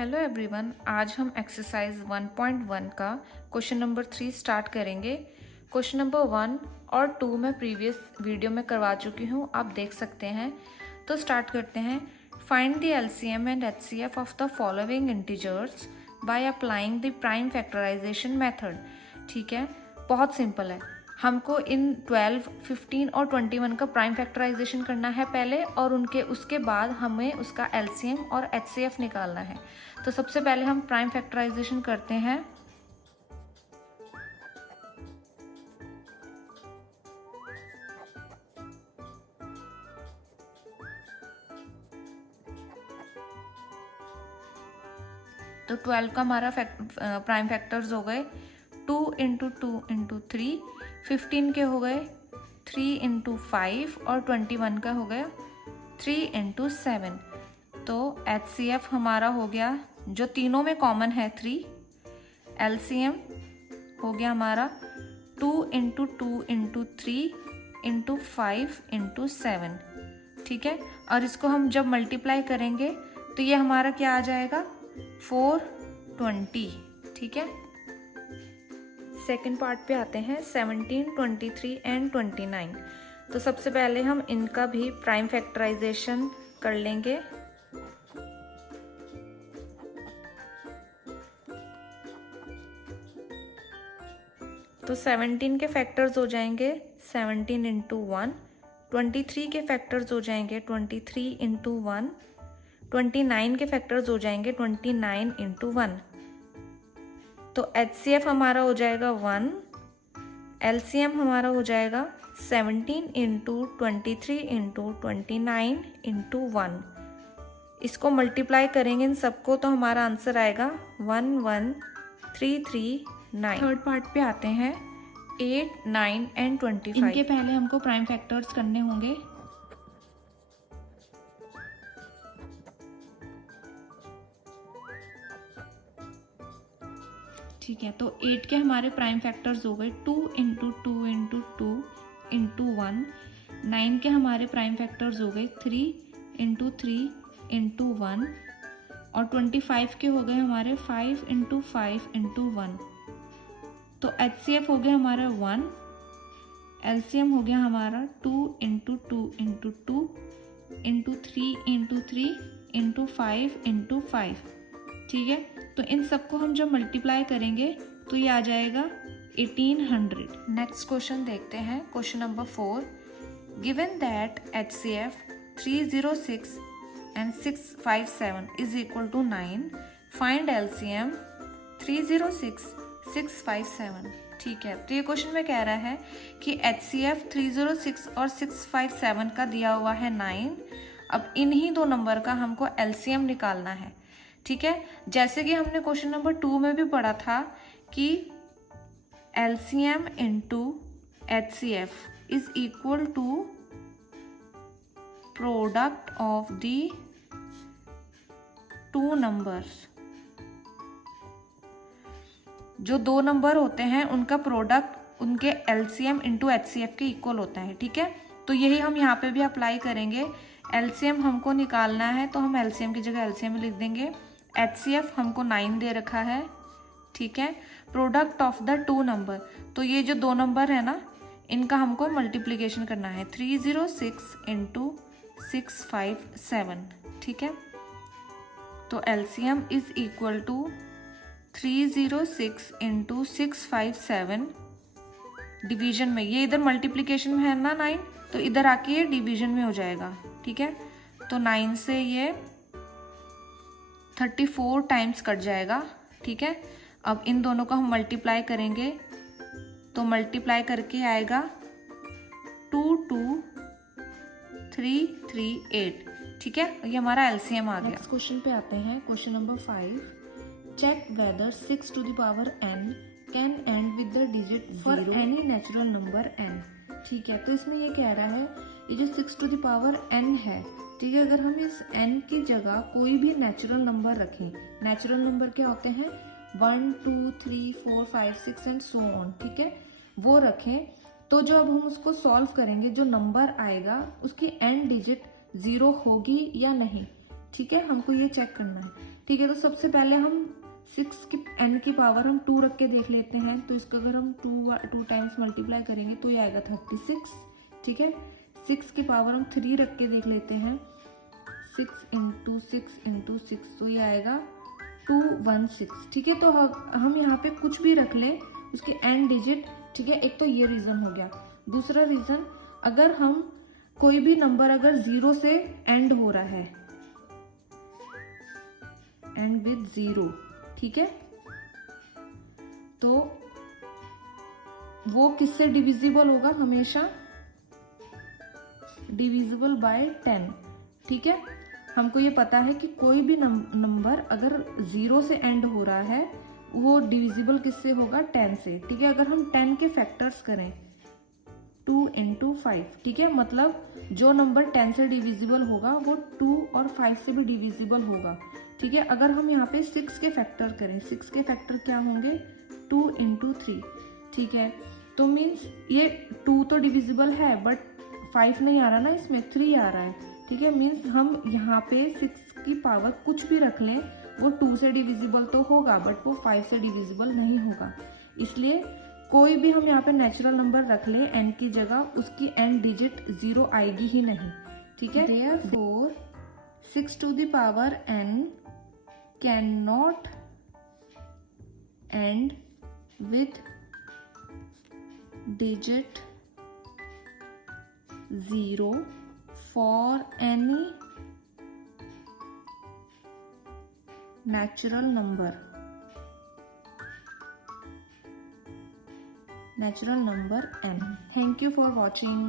Hello everyone, आज हम exercise 1.1 का क्वेश्चन नंबर 3 स्टार्ट करेंगे। क्वेश्चन नंबर 1 और 2 मैं प्रीवियस वीडियो में करवा चुकी हूँ, आप देख सकते हैं। तो स्टार्ट करते हैं। Find the LCM and HCF of the following integers by applying the prime factorization method. ठीक है, बहुत सिंपल है। हमको इन 12, 15 और 21 का प्राइम फैक्टराइजेशन करना है पहले, और उसके बाद हमें उसका एलसीएम और एचसीएफ निकालना है। तो सबसे पहले हम प्राइम फैक्टराइजेशन करते हैं। तो 12 का हमारा प्राइम फैक्टर्स हो गए 2 इंटू 2 इंटू 3, 15 के हो गए 3 इंटू 5 और 21 का हो गया 3 इंटू 7। तो HCF हमारा हो गया, जो तीनों में कॉमन है 3। LCM हो गया हमारा 2 इंटू 2 इंटू 3 इंटू 5 इंटू 7। ठीक है, और इसको हम जब मल्टीप्लाई करेंगे तो ये हमारा क्या आ जाएगा 420। ठीक है, सेकेंड पार्ट पे आते हैं 17, 23 एंड 29। तो सबसे पहले हम इनका भी प्राइम फैक्टराइजेशन कर लेंगे। तो 17 के फैक्टर्स हो जाएंगे 17 इंटू 1, 23 के फैक्टर्स हो जाएंगे 23 इंटू 1, 29 के फैक्टर्स हो जाएंगे 29 इंटू 1। तो HCF हमारा हो जाएगा 1, LCM हमारा हो जाएगा 17 इंटू 23 इंटू 29 इंटू 1। इसको मल्टीप्लाई करेंगे इन सबको तो हमारा आंसर आएगा 11339। थर्ड पार्ट पे आते हैं 8, 9 एंड 25। इनके पहले हमको प्राइम फैक्टर्स करने होंगे। ठीक है, तो 8 के हमारे प्राइम फैक्टर्स हो गए 2 इंटू 2 इंटू 2 इंटू 1। 9 के हमारे प्राइम फैक्टर्स हो गए 3 इंटू 3 इंटू 1। और 25 के हो गए हमारे 5 इंटू 5 इंटू 1। तो HCF हो गया हमारा 1, LCM हो गया हमारा 2 into 2 into 2 into 3 into 3 into 5 into 5। ठीक है, तो इन सबको हम जब मल्टीप्लाई करेंगे तो ये आ जाएगा 1800। नेक्स्ट क्वेश्चन देखते हैं, question number 4। Given that HCF 306 and 657 is equal to 9, find LCM 306, 657। ठीक है, तो ये क्वेश्चन में कह रहा है कि HCF 306 और 657 का दिया हुआ है 9। अब इन्हीं दो नंबर का हमको LCM निकालना है। ठीक है, जैसे कि हमने क्वेश्चन नंबर 2 में भी पढ़ा था कि LCM into HCF is equal to product of the two numbers. जो दो नंबर होते हैं उनका प्रोडक्ट उनके LCM इंटू HCF के इक्वल होता है। ठीक है, तो यही हम यहाँ पे भी अप्लाई करेंगे। LCM हमको निकालना है तो हम LCM की जगह LCM लिख देंगे। HCF हमको 9 दे रखा है। ठीक है, product of the to number, तो ये जो दो नंबर है ना इनका हमको मल्टीप्लिकेशन करना है 306 इंटू 657। ठीक है, तो LCM is equal to 306 into 657। Division में ये इधर मल्टीप्लिकेशन में है ना 9, तो इधर आके ये डिवीजन में हो जाएगा। ठीक है, तो 9 से ये 34 टाइम्स कट जाएगा। ठीक है, अब इन दोनों को हम मल्टीप्लाई करेंगे तो मल्टीप्लाई करके आएगा 22338। ठीक है, ये हमारा LCM आ गया। नेक्स्ट क्वेश्चन पे आते हैं, question number 5। Check whether 6 to the power n can end with the digit for any natural number n। ठीक है, तो इसमें ये कह रहा है ये जो 6 टू द पावर n है, ठीक है, अगर हम इस n की जगह कोई भी नेचुरल नंबर रखें, नेचुरल नंबर क्या होते हैं 1, 2, 3, 4, 5, 6 एंड सो ऑन। ठीक है, वो रखें तो जो अब हम उसको सॉल्व करेंगे जो नंबर आएगा उसकी n डिजिट 0 होगी या नहीं। ठीक है, हमको ये चेक करना है। ठीक है, तो सबसे पहले हम 6 की n की पावर हम 2 रख के देख लेते हैं। तो इसको अगर हम 2 टाइम्स मल्टीप्लाई करेंगे तो ये आएगा 36। ठीक है, 6 की पावर हम 3 रख के देख लेते हैं, 6 इंटू 6 तो ये आएगा 216। ठीक है, तो हम यहाँ पे कुछ भी रख लें उसके n डिजिट। ठीक है, एक तो ये रीजन हो गया। दूसरा रीजन, अगर हम कोई भी नंबर अगर 0 से एंड हो रहा है, एंड विद 0, ठीक है, तो वो किससे डिविजिबल होगा? हमेशा डिविजिबल बाय 10। ठीक है, हमको ये पता है कि कोई भी नंबर अगर 0 से एंड हो रहा है वो डिविजिबल किससे होगा? 10 से। ठीक है, अगर हम 10 के फैक्टर्स करें 2 इंटू 5, ठीक है, मतलब जो नंबर 10 से डिविजिबल होगा वो 2 और 5 से भी डिविजिबल होगा। ठीक है, अगर हम यहाँ पे 6 के फैक्टर करें, 6 के फैक्टर क्या होंगे? 2 इंटू 3। ठीक है, तो मीन्स ये 2 तो डिविजिबल है बट 5 नहीं आ रहा ना, इसमें 3 आ रहा है। ठीक है, मीन्स हम यहाँ पे 6 की पावर कुछ भी रख लें वो 2 से डिविजिबल तो होगा बट वो 5 से डिविजिबल नहीं होगा। इसलिए कोई भी हम यहाँ पे नेचुरल नंबर रख ले n की जगह, उसकी n डिजिट 0 आएगी ही नहीं। ठीक है, therefore 6 to the power n can not end with digit 0 for any natural number n. Thank you for watching.